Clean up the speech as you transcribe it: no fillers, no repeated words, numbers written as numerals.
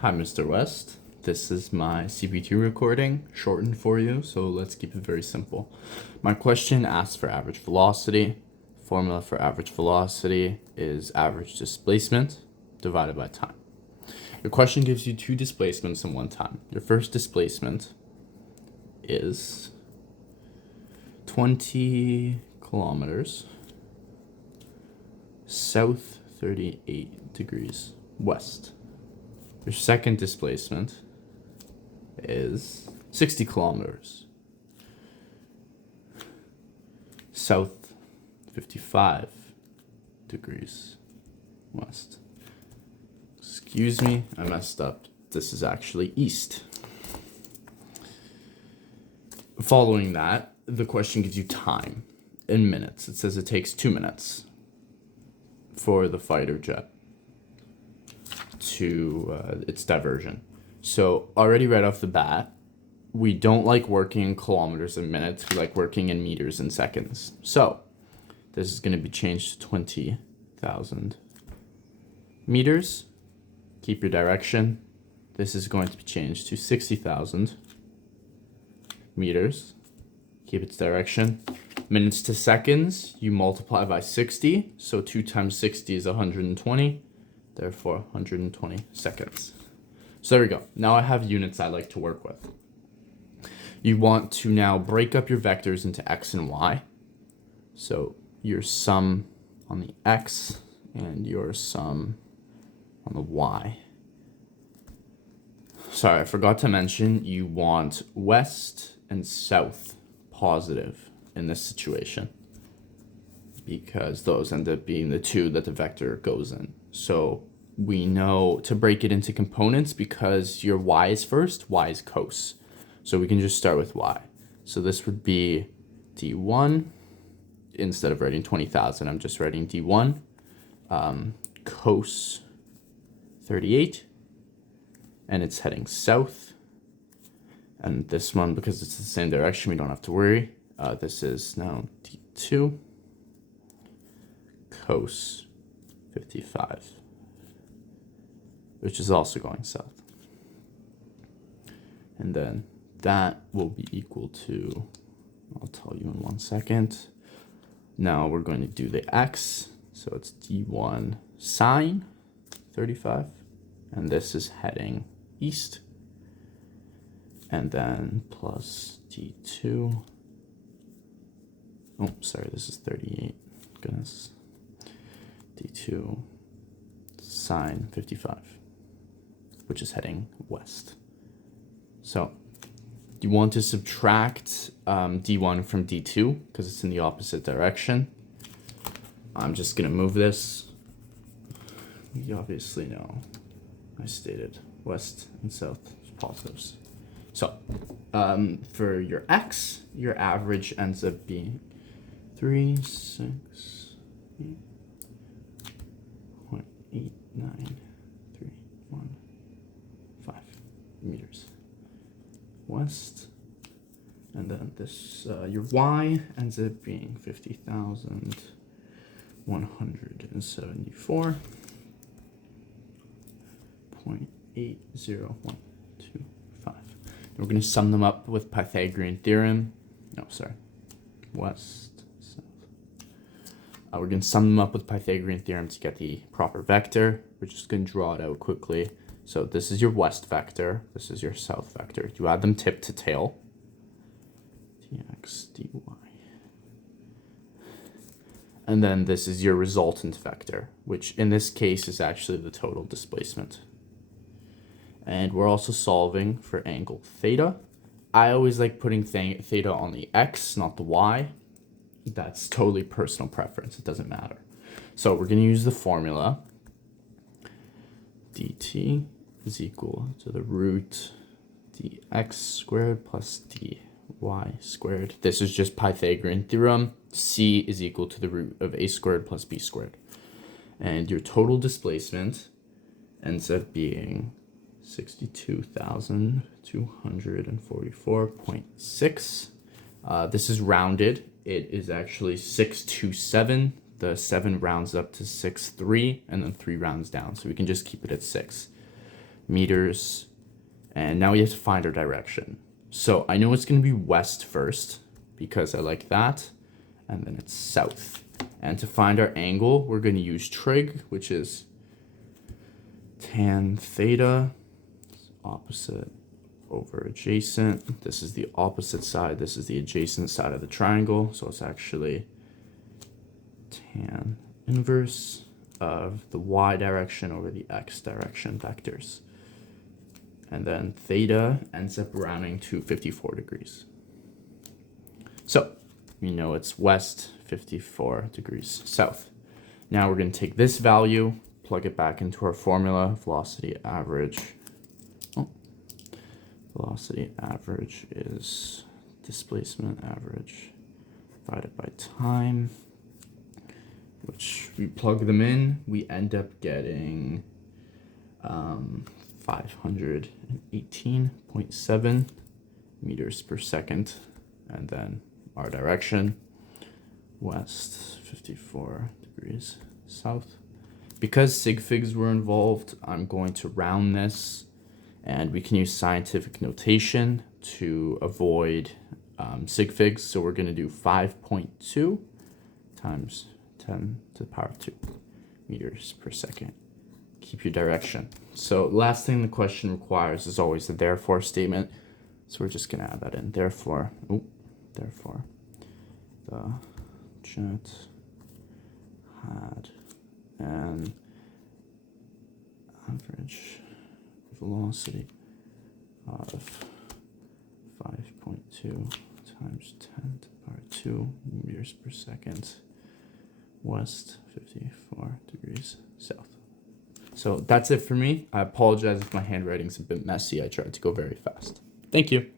Hi, Mr. West. This is my CPT recording, shortened for you, so let's keep it very simple. My question asks for average velocity. Formula for average velocity is average displacement divided by time. Your question gives you two displacements in one time. Your first displacement is 20 kilometers south 38 degrees west. Your second displacement is 60 kilometers south 55 degrees west. Excuse me, I messed up. This is actually east. Following that, the question gives you time in minutes. It says it takes 2 minutes for the fighter jet to its diversion. So already right off the bat, we don't like working in kilometers and minutes. We like working in meters and seconds. So this is going to be changed to 20,000 meters. Keep your direction. This is going to be changed to 60,000 meters. Keep its direction. Minutes to seconds, you multiply by 60. So 2 times 60 is 120. Therefore, 120 seconds. So there we go. Now I have units I like to work with. You want to now break up your vectors into x and y. So your sum on the x and your sum on the y. Sorry, I forgot to mention you want west and south positive in this situation, because those end up being the two that the vector goes in. So we know to break it into components, because your y is first, y is cos. So we can just start with y. So this would be d1. Instead of writing 20,000, I'm just writing d1 cos 38, and it's heading south. And this one, because it's the same direction, we don't have to worry. This is now d2 cos 55, which is also going south. And then that will be equal to, I'll tell you in 1 second. Now we're going to do the x. So it's d1 sine 35, and this is heading east. And then plus d2. Oh, sorry, this is 38. Goodness. d2 sine 55, which is heading west. So you want to subtract d1 from d2 because it's in the opposite direction. I'm just going to move this. You obviously know I stated west and south positives. So for your x, your average ends up being 368.8931.5 meters west. And then this, your y ends up being 50,174.80125. We're going to sum them up with Pythagorean theorem. No, sorry. West, south. We're going to sum them up with Pythagorean theorem to get the proper vector. We're just going to draw it out quickly. So this is your west vector. This is your south vector. You add them tip to tail. dx dy. And then this is your resultant vector, which in this case is actually the total displacement. And we're also solving for angle theta. I always like putting theta on the x, not the y. That's totally personal preference. It doesn't matter. So we're going to use the formula. dt is equal to the root dx squared plus dy squared. This is just Pythagorean theorem. C is equal to the root of a squared plus b squared. And your total displacement ends up being 62,244.6. This is rounded. It is actually 627. The 7 rounds up to 6.3, and then 3 rounds down. So we can just keep it at 6. meters. And now we have to find our direction. So I know it's going to be west first because I like that. And then it's south. And to find our angle, we're going to use trig, which is tan theta, opposite over adjacent. This is the opposite side. This is the adjacent side of the triangle. So it's actually tan inverse of the y direction over the x direction vectors. And then theta ends up rounding to 54 degrees. So we know it's west, 54 degrees south. Now we're going to take this value, plug it back into our formula, velocity average. Velocity average is displacement average divided by time, which we plug them in, we end up getting 518.7 meters per second. And then our direction, west, 54 degrees south. Because sig figs were involved, I'm going to round this, and we can use scientific notation to avoid sig figs. So we're going to do 5.2 times 10 to the power of 2 meters per second. Keep your direction. So last thing the question requires is always the therefore statement. So we're just going to add that in. Therefore, the jet had an average velocity of 5.2 times 10 to the power 2 meters per second, west, 54 degrees south. So that's it for me. I apologize if my handwriting's a bit messy. I tried to go very fast. Thank you.